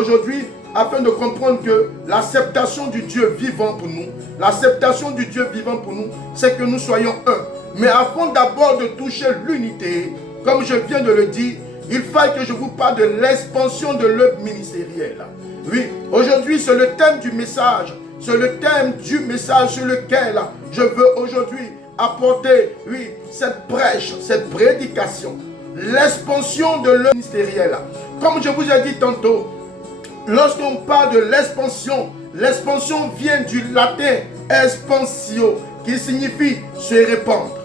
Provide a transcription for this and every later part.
aujourd'hui afin de comprendre que l'acceptation du Dieu vivant pour nous, l'acceptation du Dieu vivant pour nous, c'est que nous soyons un. Mais avant d'abord de toucher l'unité, comme je viens de le dire, il faut que je vous parle de l'expansion de l'œuvre ministérielle. Oui, aujourd'hui c'est le thème du message, c'est le thème du message sur lequel je veux aujourd'hui apporter, oui, cette prêche, cette prédication, l'expansion de l'œuvre ministérielle. Comme je vous ai dit tantôt, lorsqu'on parle de l'expansion, l'expansion vient du latin expansio, qui signifie se répandre.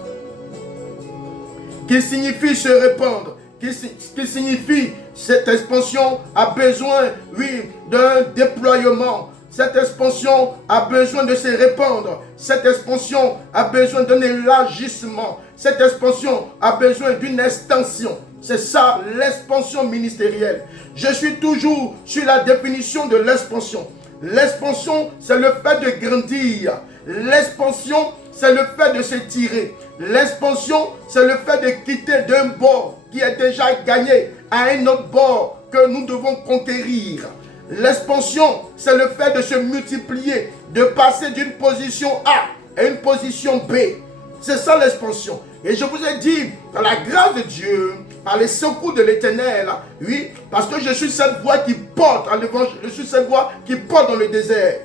Qui signifie se répandre. Qui signifie cette expansion a besoin, oui, d'un déploiement. Cette expansion a besoin de se répandre. Cette expansion a besoin d'un élargissement. Cette expansion a besoin d'une extension. C'est ça l'expansion ministérielle. Je suis toujours sur la définition de l'expansion. L'expansion, c'est le fait de grandir. L'expansion, c'est le fait de s'étirer. L'expansion, c'est le fait de quitter d'un bord qui est déjà gagné à un autre bord que nous devons conquérir. L'expansion, c'est le fait de se multiplier, de passer d'une position A à une position B. C'est ça l'expansion. Et je vous ai dit, par la grâce de Dieu, par les secours de l'Éternel, oui, parce que je suis cette voix qui porte à l'évangile, je suis cette voix qui porte dans le désert.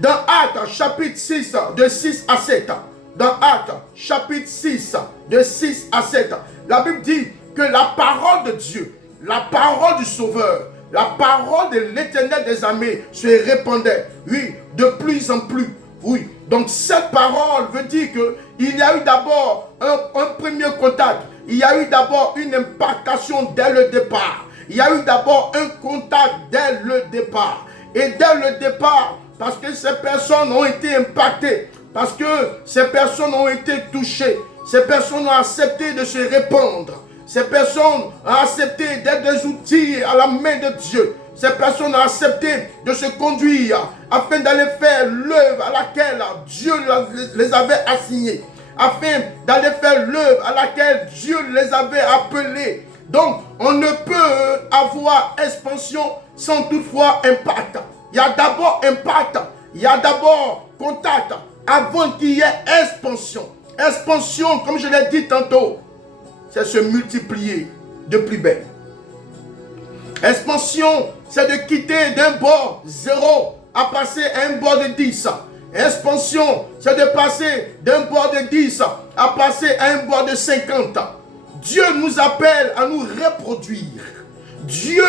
Dans Actes chapitre 6, de 6 à 7, dans Actes chapitre 6, de 6 à 7, la Bible dit que la parole de Dieu, la parole du Sauveur, la parole de l'Éternel des armées se répandait, oui, de plus en plus. Oui, donc cette parole veut dire qu'il y a eu d'abord un premier contact, il y a eu d'abord une impactation dès le départ, il y a eu d'abord un contact dès le départ. Et dès le départ, parce que ces personnes ont été impactées, parce que ces personnes ont été touchées, ces personnes ont accepté de se répandre. Ces personnes ont accepté d'être des outils à la main de Dieu. Ces personnes ont accepté de se conduire afin d'aller faire l'œuvre à laquelle Dieu les avait assignés. Afin d'aller faire l'œuvre à laquelle Dieu les avait appelés. Donc, on ne peut avoir expansion sans toutefois impact. Il y a d'abord impact, il y a d'abord contact avant qu'il y ait expansion. Expansion, comme je l'ai dit tantôt, c'est se multiplier de plus belle. Expansion, c'est de quitter d'un bord 0 à passer à un bord de 10. Expansion, c'est de passer d'un bord de 10 à passer à un bord de 50. Dieu nous appelle à nous reproduire. Dieu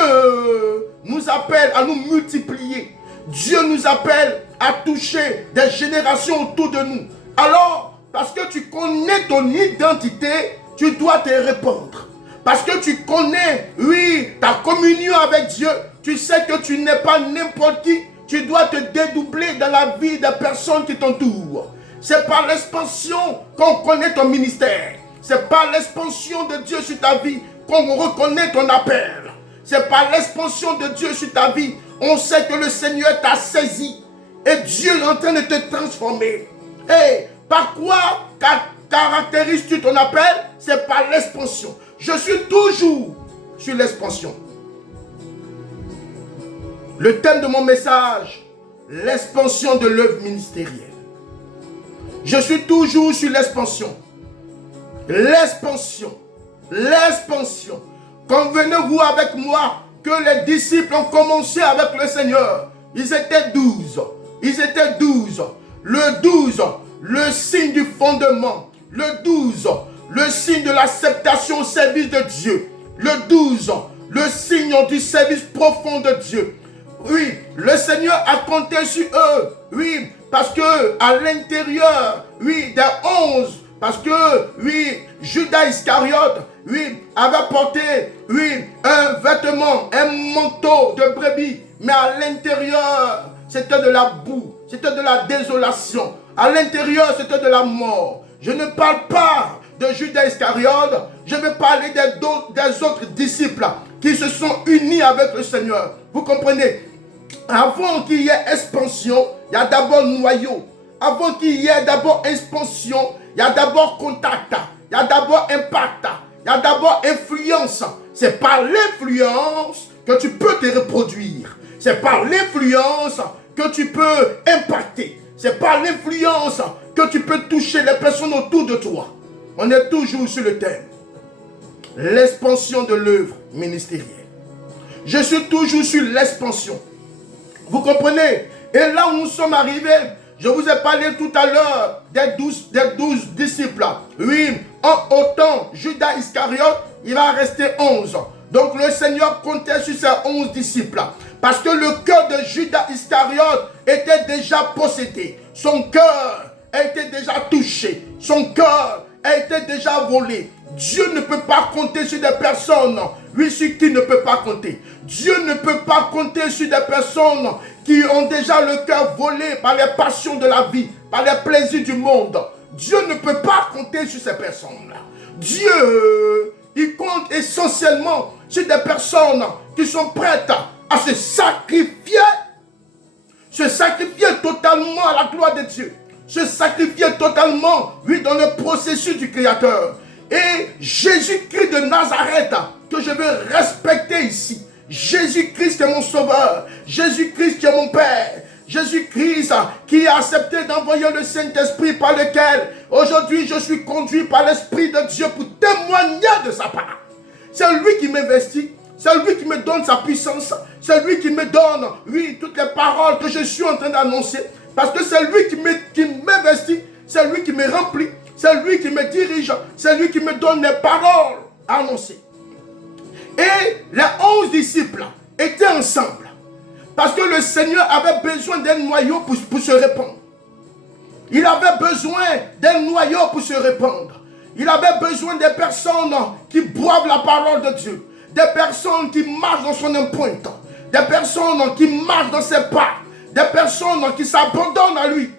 nous appelle à nous multiplier. Dieu nous appelle à toucher des générations autour de nous. Alors, parce que tu connais ton identité, tu dois te répandre. Parce que tu connais, oui, ta communion avec Dieu, tu sais que tu n'es pas n'importe qui. Tu dois te dédoubler dans la vie des personnes qui t'entourent. C'est par l'expansion qu'on connaît ton ministère. C'est par l'expansion de Dieu sur ta vie qu'on reconnaît ton appel. C'est par l'expansion de Dieu sur ta vie, on sait que le Seigneur t'a saisi. Et Dieu est en train de te transformer. Et par quoi caractérises-tu ton appel? C'est par l'expansion. Je suis toujours sur l'expansion. Le thème de mon message, l'expansion de l'œuvre ministérielle. Je suis toujours sur l'expansion. L'expansion. L'expansion. Convenez-vous avec moi que les disciples ont commencé avec le Seigneur. Ils étaient 12. Ils étaient 12. Le 12, le signe du fondement. Le 12, le signe de l'acceptation au service de Dieu. Le 12, le signe du service profond de Dieu. Oui, le Seigneur a compté sur eux. Oui, parce que à l'intérieur, oui, des 11, parce que, oui, Judas Iscariote, oui, avait porté, oui, un vêtement, un manteau de brebis. Mais à l'intérieur, c'était de la boue, c'était de la désolation. À l'intérieur, c'était de la mort. Je ne parle pas de Judas Iscariote, je vais parler des autres disciples qui se sont unis avec le Seigneur. Vous comprenez? Avant qu'il y ait expansion, il y a d'abord noyau. Avant qu'il y ait d'abord expansion, il y a d'abord contact. Il y a d'abord impact. Il y a d'abord influence. C'est par l'influence que tu peux te reproduire. C'est par l'influence que tu peux impacter. C'est par l'influence que tu peux toucher les personnes autour de toi. On est toujours sur le thème. L'expansion de l'œuvre ministérielle. Je suis toujours sur l'expansion. Vous comprenez? Et là où nous sommes arrivés, je vous ai parlé tout à l'heure des 12 disciples. Oui, en autant, Judas Iscariote, il va rester 11. Donc le Seigneur comptait sur ses 11 disciples. Parce que le cœur de Judas Iscariote était déjà possédé. Son cœur a été déjà touché. Son cœur a été déjà volé. Dieu ne peut pas compter sur des personnes, oui, sur qui ne peut pas compter. Dieu ne peut pas compter sur des personnes qui ont déjà le cœur volé par les passions de la vie, par les plaisirs du monde. Dieu ne peut pas compter sur ces personnes-là. Dieu, il compte essentiellement sur des personnes qui sont prêtes à se sacrifier totalement à la gloire de Dieu, se sacrifier totalement, oui, dans le processus du Créateur. Et Jésus-Christ de Nazareth, que je veux respecter ici, Jésus-Christ qui est mon sauveur, Jésus-Christ qui est mon Père, Jésus-Christ qui a accepté d'envoyer le Saint-Esprit par lequel aujourd'hui je suis conduit par l'Esprit de Dieu pour témoigner de sa part. C'est lui qui m'investit, c'est lui qui me donne sa puissance, c'est lui qui me donne, oui, toutes les paroles que je suis en train d'annoncer, parce que c'est lui qui m'investit, c'est lui qui me remplit, c'est lui qui me dirige, c'est lui qui me donne les paroles à annoncer. Et les 11 disciples étaient ensemble, parce que le Seigneur avait besoin d'un noyau pour se répandre. Il avait besoin d'un noyau pour se répandre. Il avait besoin des personnes qui boivent la parole de Dieu, des personnes qui marchent dans son empreinte, des personnes qui marchent dans ses pas, des personnes qui s'abandonnent à lui.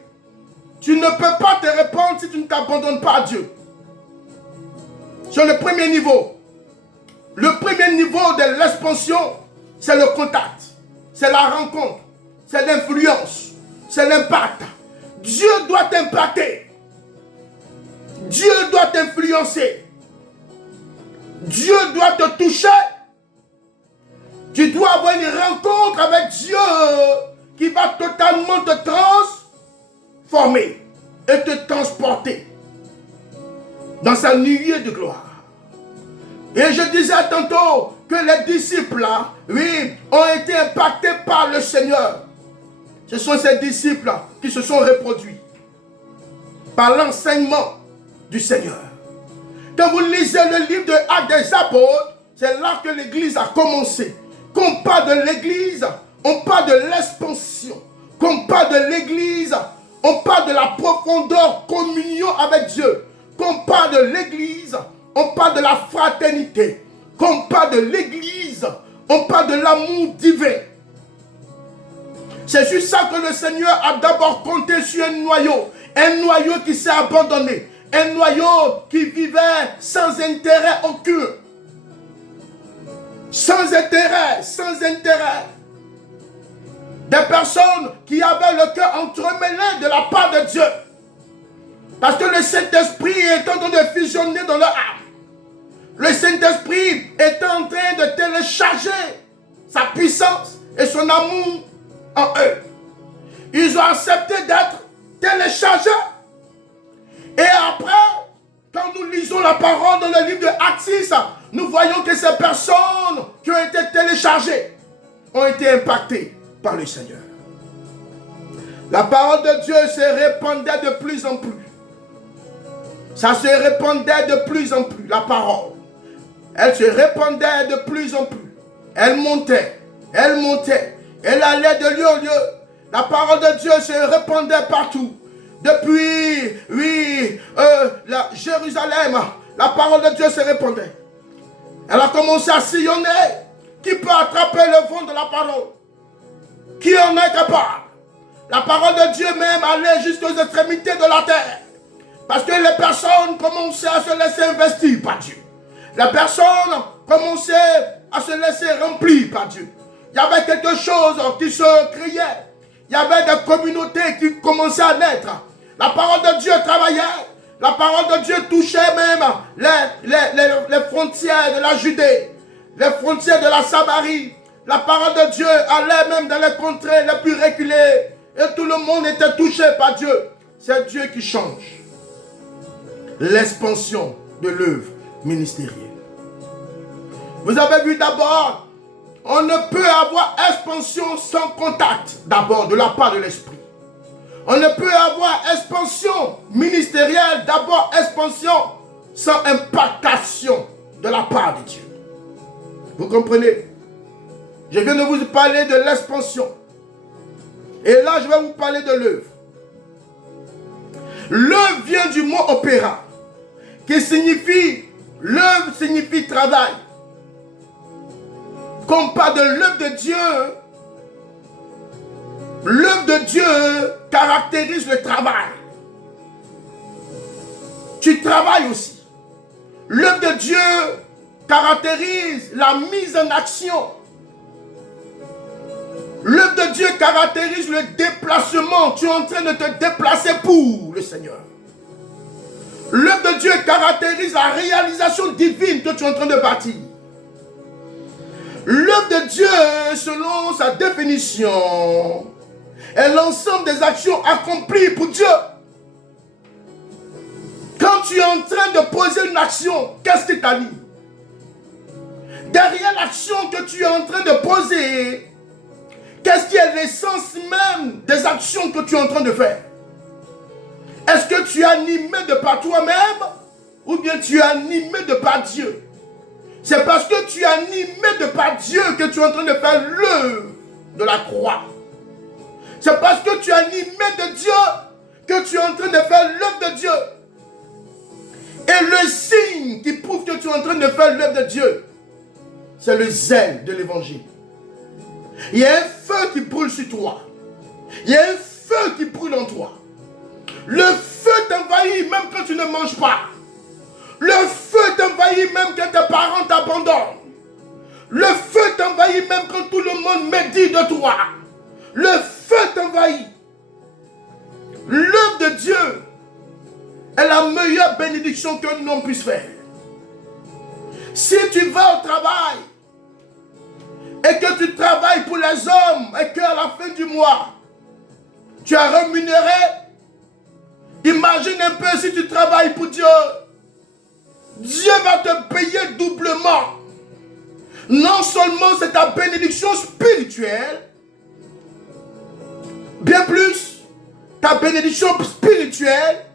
Tu ne peux pas te répandre si tu ne t'abandonnes pas à Dieu. Sur le premier niveau, le premier niveau de l'expansion, c'est le contact, c'est la rencontre, c'est l'influence, c'est l'impact. Dieu doit t'impacter. Dieu doit t'influencer. Dieu doit te toucher. Tu dois avoir une rencontre avec Dieu qui va totalement te transformer et te transporter dans sa nuée de gloire. Et je disais tantôt que les disciples, oui, ont été impactés par le Seigneur. Ce sont ces disciples qui se sont reproduits par l'enseignement du Seigneur. Quand vous lisez le livre de Actes des Apôtres, c'est là que l'Église a commencé. Quand on parle de l'Église, on parle de l'expansion. Quand on parle de l'Église, on parle de la profondeur communion avec Dieu. Quand on parle de l'Église, on parle de la fraternité. Quand on parle de l'Église, on parle de l'amour divin. C'est sur ça que le Seigneur a d'abord compté sur un noyau qui s'est abandonné, un noyau qui vivait sans intérêt aucun. Sans intérêt. Des personnes qui avaient le cœur entremêlé de la part de Dieu. Parce que le Saint-Esprit est en train de fusionner dans leur âme. Le Saint-Esprit est en train de télécharger sa puissance et son amour en eux. Ils ont accepté d'être téléchargés. Et après, quand nous lisons la parole dans le livre de Actes 6, nous voyons que ces personnes qui ont été téléchargées ont été impactées par le Seigneur. La parole de Dieu se répandait de plus en plus. Ça se répandait de plus en plus, la parole. Elle se répandait de plus en plus. Elle montait. Elle allait de lieu en lieu. La parole de Dieu se répandait partout. Depuis, Jérusalem, la parole de Dieu se répandait. Elle a commencé à sillonner. Qui peut attraper le vent de la parole? Qui en est capable? La parole de Dieu même allait jusqu'aux extrémités de la terre. Parce que les personnes commençaient à se laisser investir par Dieu. Les personnes commençaient à se laisser remplir par Dieu. Il y avait quelque chose qui se créait. Il y avait des communautés qui commençaient à naître. La parole de Dieu travaillait. La parole de Dieu touchait même les frontières de la Judée, les frontières de la Samarie, La parole de Dieu allait même dans les contrées les plus reculées. Et tout le monde était touché par Dieu. C'est Dieu qui change l'expansion de l'œuvre ministérielle. Vous avez vu d'abord, on ne peut avoir expansion sans contact d'abord de la part de l'Esprit. On ne peut avoir expansion ministérielle, d'abord expansion sans impactation de la part de Dieu. Vous comprenez? Je viens de vous parler de l'expansion. Et là, je vais vous parler de l'œuvre. L'œuvre vient du mot opéra, qui signifie, l'œuvre signifie travail. Quand on parle de l'œuvre de Dieu, l'œuvre de Dieu caractérise le travail. Tu travailles aussi. L'œuvre de Dieu caractérise la mise en action. L'œuvre de Dieu caractérise le déplacement. Tu es en train de te déplacer pour le Seigneur. L'œuvre de Dieu caractérise la réalisation divine que tu es en train de bâtir. L'œuvre de Dieu, selon sa définition, est l'ensemble des actions accomplies pour Dieu. Quand tu es en train de poser une action, qu'est-ce qui t'anime? Derrière l'action que tu es en train de poser, qu'est-ce qui est l'essence même des actions que tu es en train de faire? Est-ce que tu es animé de par toi-même ou bien tu es animé de par Dieu? C'est parce que tu es animé de par Dieu que tu es en train de faire l'œuvre de la croix. C'est parce que tu es animé de Dieu que tu es en train de faire l'œuvre de Dieu. Et le signe qui prouve que tu es en train de faire l'œuvre de Dieu, c'est le zèle de l'évangile. Il y a un feu qui brûle sur toi. Il y a un feu qui brûle en toi. Le feu t'envahit même quand tu ne manges pas. Le feu t'envahit même quand tes parents t'abandonnent. Le feu t'envahit même quand tout le monde médit de toi. Le feu t'envahit. L'œuvre de Dieu est la meilleure bénédiction qu'un homme puisse faire. Si tu vas au travail et que tu travailles pour les hommes et qu'à la fin du mois, tu es rémunéré, imagine un peu si tu travailles pour Dieu. Dieu va te payer doublement. Non seulement c'est ta bénédiction spirituelle, bien plus, ta bénédiction spirituelle,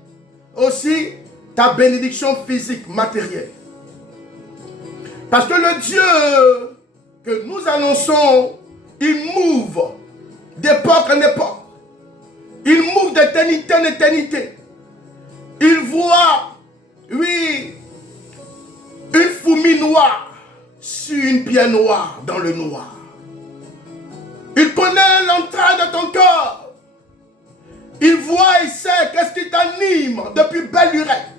aussi ta bénédiction physique, matérielle. Parce que le Dieu que nous annonçons, il move d'époque en époque. Il move d'éternité en éternité. Il voit, oui, une fourmi noire sur une pierre noire dans le noir. Il connaît l'entraille de ton cœur. Il voit et sait qu'est-ce qui t'anime depuis belle lurette.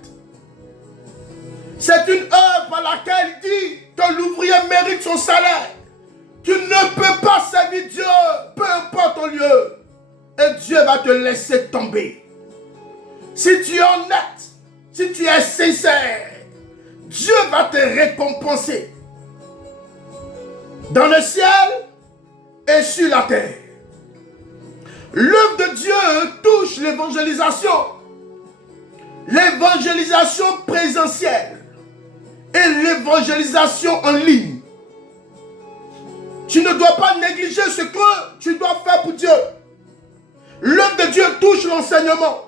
C'est une œuvre par laquelle il dit que l'ouvrier mérite son salaire. Tu ne peux pas servir Dieu, peu importe ton lieu. Et Dieu va te laisser tomber. Si tu es honnête, si tu es sincère, Dieu va te récompenser. Dans le ciel et sur la terre. L'œuvre de Dieu touche l'évangélisation. L'évangélisation présentielle et l'évangélisation en ligne. Tu ne dois pas négliger ce que tu dois faire pour Dieu. L'œuvre de Dieu touche l'enseignement.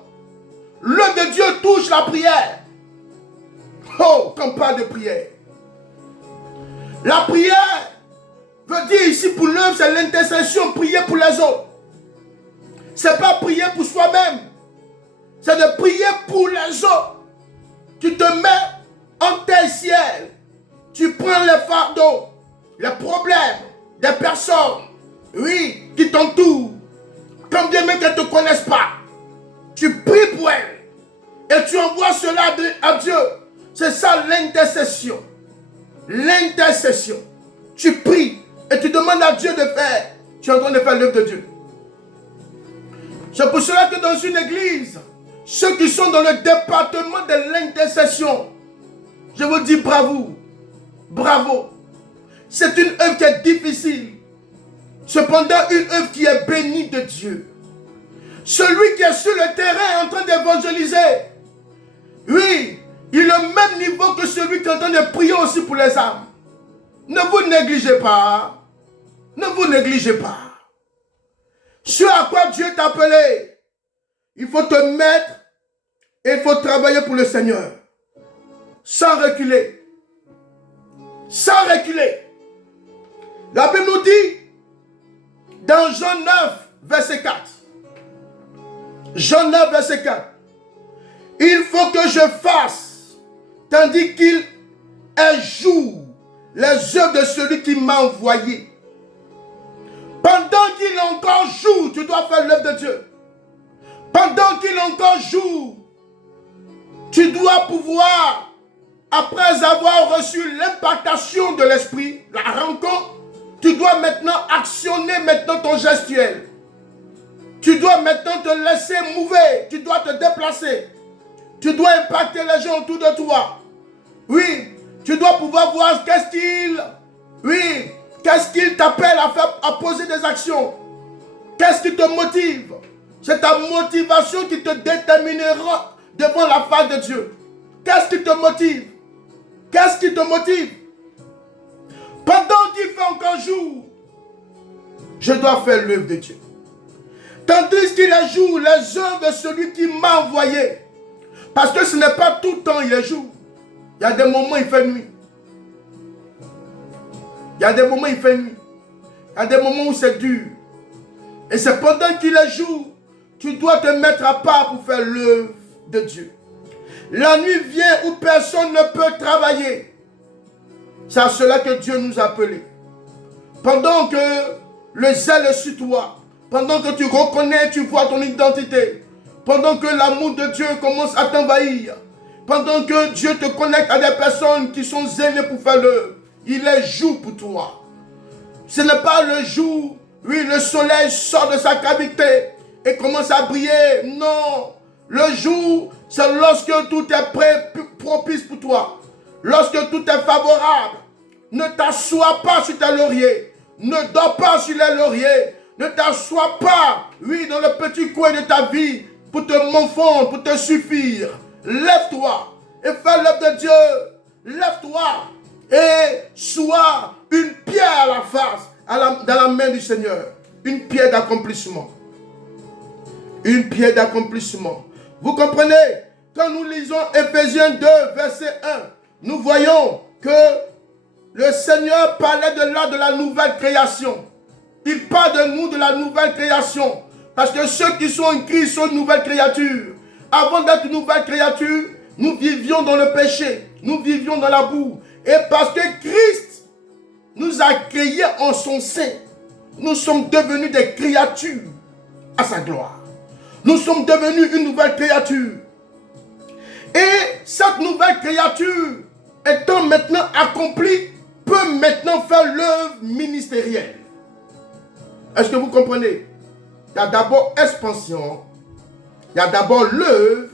L'œuvre de Dieu touche la prière. Oh, qu'on parle de prière. La prière veut dire ici pour l'œuvre, c'est l'intercession, prier pour les autres. C'est pas prier pour soi-même. C'est de prier pour les autres. Tu te mets en tel ciel. Tu prends les fardeaux, les problèmes des personnes, oui, qui t'entourent. Quand bien même qu'elles ne te connaissent pas. Tu pries pour elles. Et tu envoies cela à Dieu. C'est ça l'intercession. L'intercession. Tu pries et tu demandes à Dieu de faire. Tu es en train de faire l'œuvre de Dieu. C'est pour cela que dans une église, ceux qui sont dans le département de l'intercession, je vous dis bravo. Bravo. C'est une œuvre qui est difficile. cependant une œuvre qui est bénie de Dieu. Celui qui est sur le terrain en train d'évangéliser, oui, il est au même niveau que celui qui est en train de prier aussi pour les âmes. Ne vous négligez pas. Ne vous négligez pas. Ce à quoi Dieu t'a appelé, il faut te mettre et il faut travailler pour le Seigneur. Sans reculer. Sans reculer. La Bible nous dit, dans Jean 9, verset 4. Jean 9, verset 4. Il faut que je fasse, tandis qu'il est jour, les œuvres de celui qui m'a envoyé. Pendant qu'il est encore jour, tu dois faire l'œuvre de Dieu. Pendant qu'il est encore jour, tu dois pouvoir, après avoir reçu l'impactation de l'esprit, la rencontre, tu dois maintenant actionner maintenant ton gestuel. Tu dois maintenant te laisser mouver. Tu dois te déplacer. Tu dois impacter les gens autour de toi. Oui, tu dois pouvoir voir qu'est-ce qu'il t'appelle à faire, à poser des actions. Qu'est-ce qui te motive? C'est ta motivation qui te déterminera devant la face de Dieu. Qu'est-ce qui te motive? Qu'est-ce qui te motive? Pendant qu'il fait encore jour, je dois faire l'œuvre de Dieu. Tandis qu'il est jour, les œuvres de celui qui m'a envoyé. Parce que ce n'est pas tout le temps il est jour. Il y a des moments il fait nuit. Il y a des moments il fait nuit. Il y a des moments où c'est dur. Et c'est pendant qu'il est jour, tu dois te mettre à part pour faire l'œuvre de Dieu. La nuit vient où personne ne peut travailler. C'est à cela que Dieu nous a appelés. Pendant que le zèle est sur toi, pendant que tu reconnais, tu vois ton identité, pendant que l'amour de Dieu commence à t'envahir, pendant que Dieu te connecte à des personnes qui sont zélées pour faire l'œuvre, il est jour pour toi. Ce n'est pas le jour, oui, le soleil sort de sa cavité et commence à briller. Non, le jour, c'est lorsque tout est prêt, propice pour toi. Lorsque tout est favorable. Ne t'assois pas sur tes lauriers. Ne dors pas sur les lauriers. Ne t'assois pas, oui, dans le petit coin de ta vie pour te morfondre, pour te suffire. Lève-toi et fais l'œuvre de Dieu. Lève-toi et sois une pierre à la face, dans la main du Seigneur. Une pierre d'accomplissement. Une pierre d'accomplissement. Vous comprenez? Quand nous lisons Éphésiens 2, verset 1, nous voyons que le Seigneur parlait de la nouvelle création. Il parle de nous, de la nouvelle création. Parce que ceux qui sont en Christ sont une nouvelle créature. Avant d'être une nouvelle créature, nous vivions dans le péché. Nous vivions dans la boue. Et parce que Christ nous a créés en son sein, nous sommes devenus des créatures à sa gloire. Nous sommes devenus une nouvelle créature. Et cette nouvelle créature, étant maintenant accomplie, peut maintenant faire l'œuvre ministérielle. Est-ce que vous comprenez? Il y a d'abord expansion, il y a d'abord l'œuvre,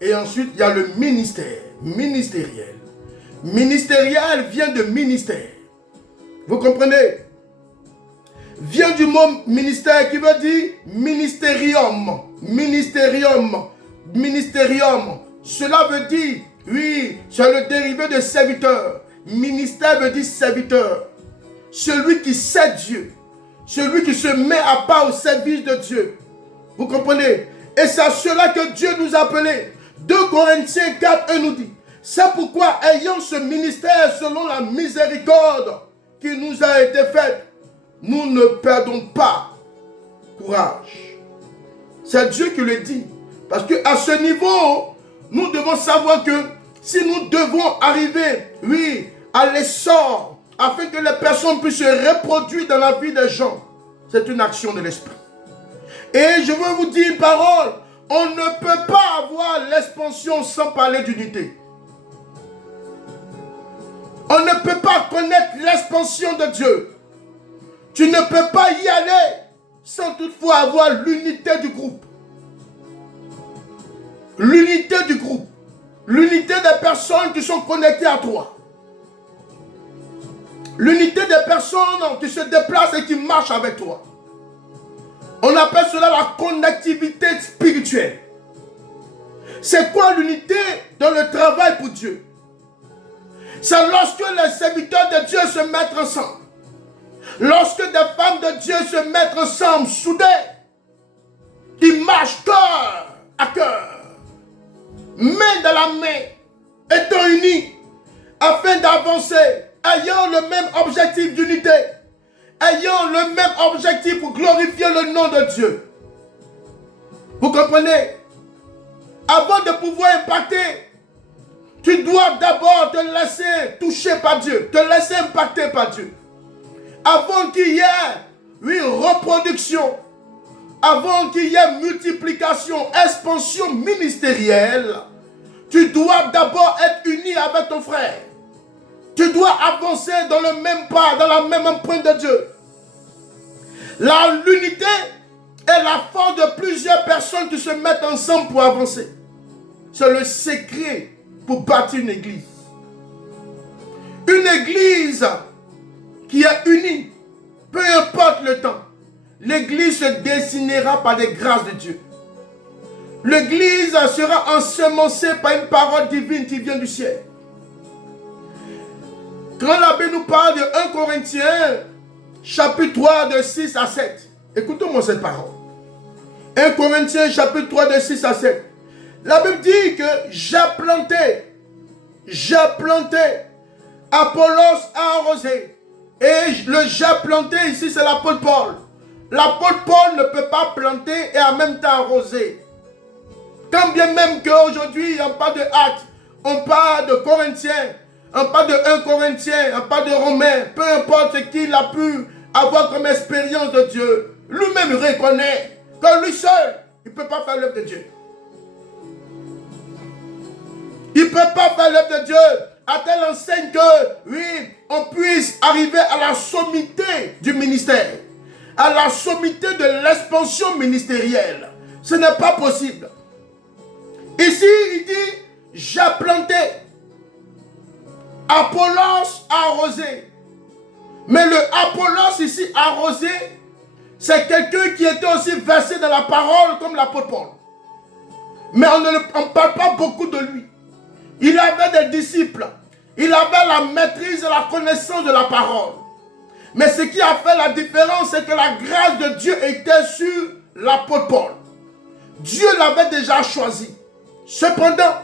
et ensuite il y a le ministère, ministériel. Ministériel vient de ministère. Vous comprenez? Vient du mot ministère qui veut dire ministérium. Ministérium. Ministérium. Cela veut dire, oui, c'est le dérivé de serviteur. Ministère veut dire serviteur. Celui qui sert Dieu. Celui qui se met à part au service de Dieu. Vous comprenez? Et c'est à cela que Dieu nous a appelés. 2 Corinthiens 4, 1 nous dit. C'est pourquoi, ayant ce ministère selon la miséricorde qui nous a été faite, nous ne perdons pas courage. C'est Dieu qui le dit. Parce qu'à ce niveau, nous devons savoir que si nous devons arriver, oui, à l'essor, afin que les personnes puissent se reproduire dans la vie des gens, c'est une action de l'esprit. Et je veux vous dire une parole, on ne peut pas avoir l'expansion sans parler d'unité. On ne peut pas connaître l'expansion de Dieu. Tu ne peux pas y aller sans toutefois avoir l'unité du groupe. L'unité du groupe. L'unité des personnes qui sont connectées à toi. L'unité des personnes qui se déplacent et qui marchent avec toi. On appelle cela la connectivité spirituelle. C'est quoi l'unité dans le travail pour Dieu? C'est lorsque les serviteurs de Dieu se mettent ensemble. Lorsque des femmes de Dieu se mettent ensemble, soudées, ils marchent cœur à cœur, main dans la main, étant unis, afin d'avancer, ayant le même objectif d'unité, ayant le même objectif pour glorifier le nom de Dieu. Vous comprenez? Avant de pouvoir impacter, tu dois d'abord te laisser toucher par Dieu, te laisser impacter par Dieu. Avant qu'il y ait une reproduction, avant qu'il y ait multiplication, expansion ministérielle, tu dois d'abord être uni avec ton frère. Tu dois avancer dans le même pas, dans la même empreinte de Dieu. L'unité est la force de plusieurs personnes qui se mettent ensemble pour avancer. C'est le secret pour bâtir une église. Une église qui est unie, peu importe le temps, l'église se dessinera par les grâces de Dieu. L'église sera ensemencée par une parole divine qui vient du ciel. Quand la Bible nous parle de 1 Corinthiens, chapitre 3, de 6 à 7, écoutons-moi cette parole. 1 Corinthiens, chapitre 3, de 6 à 7. La Bible dit que j'ai planté, Apollos a arrosé. Et le j'ai planté ici, c'est l'apôtre Paul. L'apôtre Paul ne peut pas planter et en même temps arroser. Quand bien même qu'aujourd'hui, on parle de Actes, on parle de Corinthiens, on parle de 1 Corinthiens, on parle de Romains, peu importe ce qu'il a pu avoir comme expérience de Dieu, lui-même reconnaît que lui seul, il ne peut pas faire l'œuvre de Dieu. Il ne peut pas faire l'œuvre de Dieu à telle enseigne que, oui, on puisse arriver à la sommité du ministère, à la sommité de l'expansion ministérielle. Ce n'est pas possible. Ici, il dit, j'ai planté, Apollos a arrosé. Mais le Apollos ici arrosé, c'est quelqu'un qui était aussi versé dans la parole comme l'apôtre Paul. Mais on ne parle pas beaucoup de lui. Il avait des disciples. Il avait la maîtrise et la connaissance de la parole. Mais ce qui a fait la différence, c'est que la grâce de Dieu était sur l'apôtre Paul. Dieu l'avait déjà choisi. Cependant,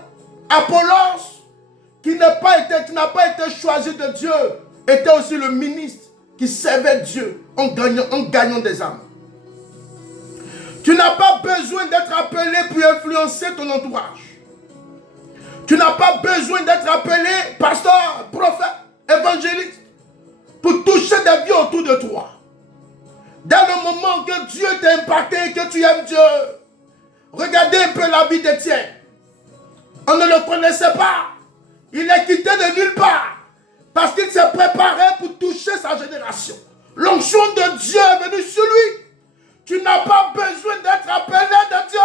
Apollos, qui n'a pas été choisi de Dieu, était aussi le ministre qui servait Dieu en gagnant des âmes. Tu n'as pas besoin d'être appelé pour influencer ton entourage. Tu n'as pas besoin d'être appelé pasteur, prophète, évangéliste pour toucher des vies autour de toi. Dans le moment que Dieu t'a impacté, que tu aimes Dieu, regardez un peu la vie d'Étienne. On ne le connaissait pas. Il est quitté de nulle part parce qu'il s'est préparé pour toucher sa génération. L'onction de Dieu est venue sur lui. Tu n'as pas besoin d'être appelé de Dieu.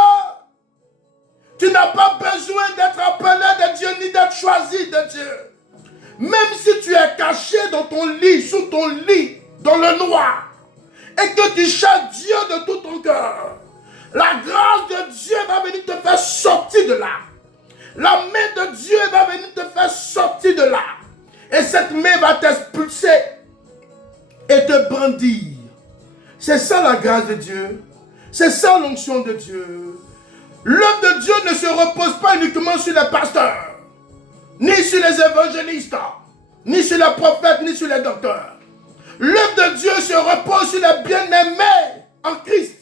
Tu n'as pas besoin d'être appelé de Dieu ni d'être choisi de Dieu. Même si tu es caché dans ton lit, sous ton lit, dans le noir, et que tu cherches Dieu de tout ton cœur, la grâce de Dieu va venir te faire sortir de là. La main de Dieu va venir te faire sortir de là. Et cette main va t'expulser et te brandir. C'est ça la grâce de Dieu. C'est ça l'onction de Dieu. L'œuvre de Dieu ne se repose pas uniquement sur les pasteurs, ni sur les évangélistes, ni sur les prophètes, ni sur les docteurs. L'œuvre de Dieu se repose sur les bien-aimés en Christ.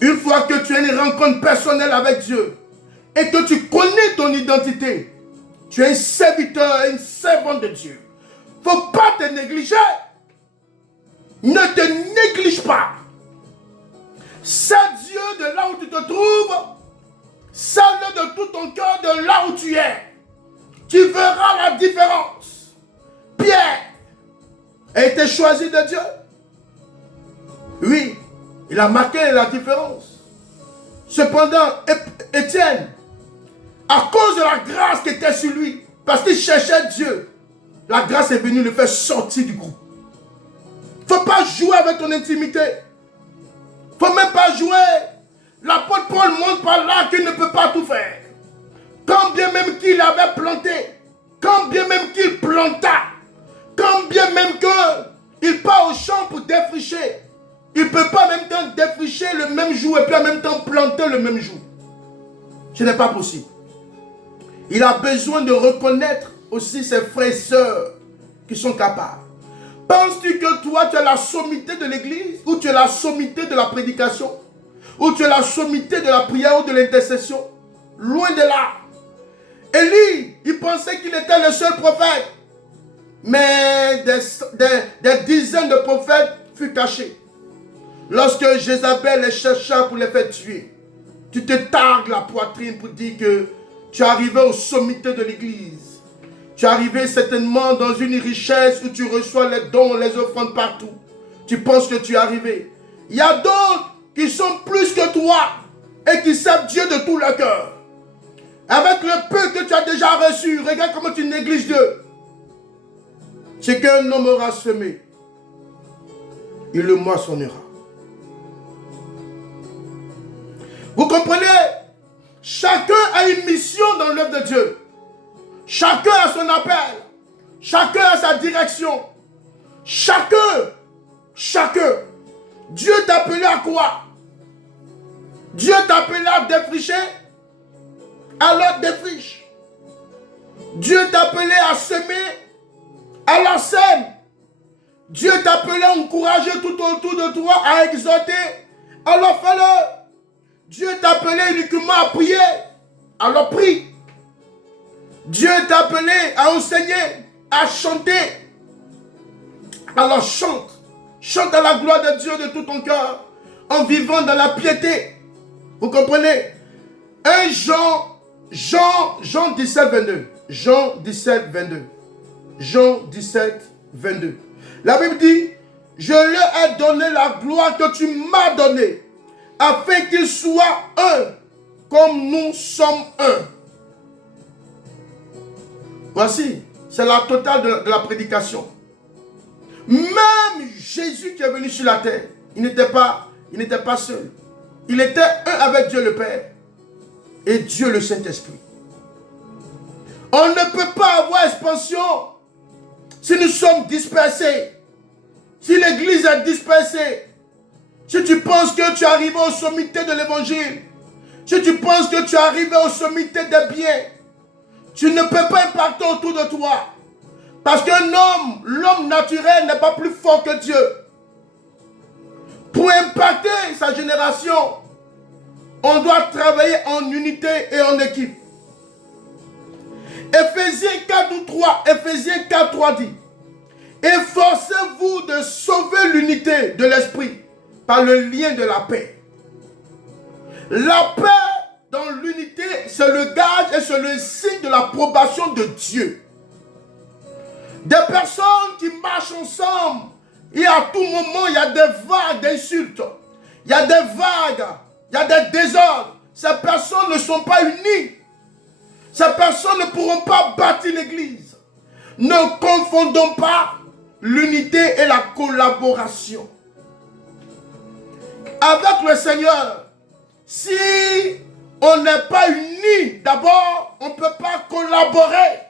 Une fois que tu as une rencontre personnelle avec Dieu et que tu connais ton identité, tu es un serviteur, une servante de Dieu. Il ne faut pas te négliger. Ne te néglige pas. C'est Dieu de là où tu te trouves. Sers-le de tout ton cœur de là où tu es. Tu verras la différence. Pierre a été choisi de Dieu. Oui, il a marqué la différence. Cependant, Étienne, à cause de la grâce qui était sur lui, parce qu'il cherchait Dieu, la grâce est venue le faire sortir du groupe. Il ne faut pas jouer avec ton intimité. Il ne faut même pas jouer. L'apôtre Paul montre par là qu'il ne peut pas tout faire. Quand bien même qu'il avait planté, quand bien même qu'il planta, quand bien même qu'il part au champ pour défricher, il ne peut pas en même temps défricher le même jour et puis en même temps planter le même jour. Ce n'est pas possible. Il a besoin de reconnaître aussi ses frères et sœurs qui sont capables. Penses-tu que toi, tu as la sommité de l'église, ou tu as la sommité de la prédication, ou tu as la sommité de la prière ou de l'intercession? Loin de là. Élie, il pensait qu'il était le seul prophète. Mais des dizaines de prophètes furent cachés. Lorsque Jézabel les chercha pour les faire tuer, tu te targues la poitrine pour dire que tu es arrivé aux sommités de l'église. Tu es arrivé certainement dans une richesse où tu reçois les dons, les offrandes partout. Tu penses que tu es arrivé. Il y a d'autres qui sont plus que toi et qui savent Dieu de tout leur cœur. Avec le peu que tu as déjà reçu, regarde comment tu négliges Dieu. Ce qu'un homme aura semé, il le moissonnera. Vous comprenez? Chacun a une mission dans l'œuvre de Dieu. Chacun a son appel. Chacun a sa direction. Chacun. Dieu t'a appelé à quoi? Dieu t'a appelé à défricher? Alors défriche. Dieu t'a appelé à semer? Alors sème. Dieu t'a appelé à encourager tout autour de toi, à exhorter? Alors fais-le. Dieu t'a appelé uniquement à prier? Alors prie. Dieu t'a appelé à enseigner, à chanter? Alors chante. Chante à la gloire de Dieu de tout ton cœur, en vivant dans la piété. Vous comprenez? 1 Jean 17, 22. Jean 17, 22. Jean 17, 22. La Bible dit, je leur ai donné la gloire que tu m'as donnée, afin qu'ils soient un, comme nous sommes un. Voici, c'est la totale de la prédication. Même Jésus qui est venu sur la terre, il n'était pas seul. Il était un avec Dieu le Père et Dieu le Saint-Esprit. On ne peut pas avoir expansion si nous sommes dispersés. Si l'église est dispersée. Si tu penses que tu es arrivé aux sommités de l'évangile. Si tu penses que tu es arrivé aux sommités des biens. Tu ne peux pas impacter autour de toi. Parce qu'un homme, l'homme naturel n'est pas plus fort que Dieu. Pour impacter sa génération, on doit travailler en unité et en équipe. Éphésiens 4, 3 dit, efforcez-vous de sauver l'unité de l'esprit par le lien de la paix. La paix dans l'unité, c'est le gage et c'est le signe de l'approbation de Dieu. Des personnes qui marchent ensemble, et à tout moment, il y a des vagues d'insultes, il y a des vagues, il y a des désordres. Ces personnes ne sont pas unies. Ces personnes ne pourront pas bâtir l'église. Ne confondons pas l'unité et la collaboration. Avec le Seigneur, si on n'est pas unis, d'abord, on ne peut pas collaborer.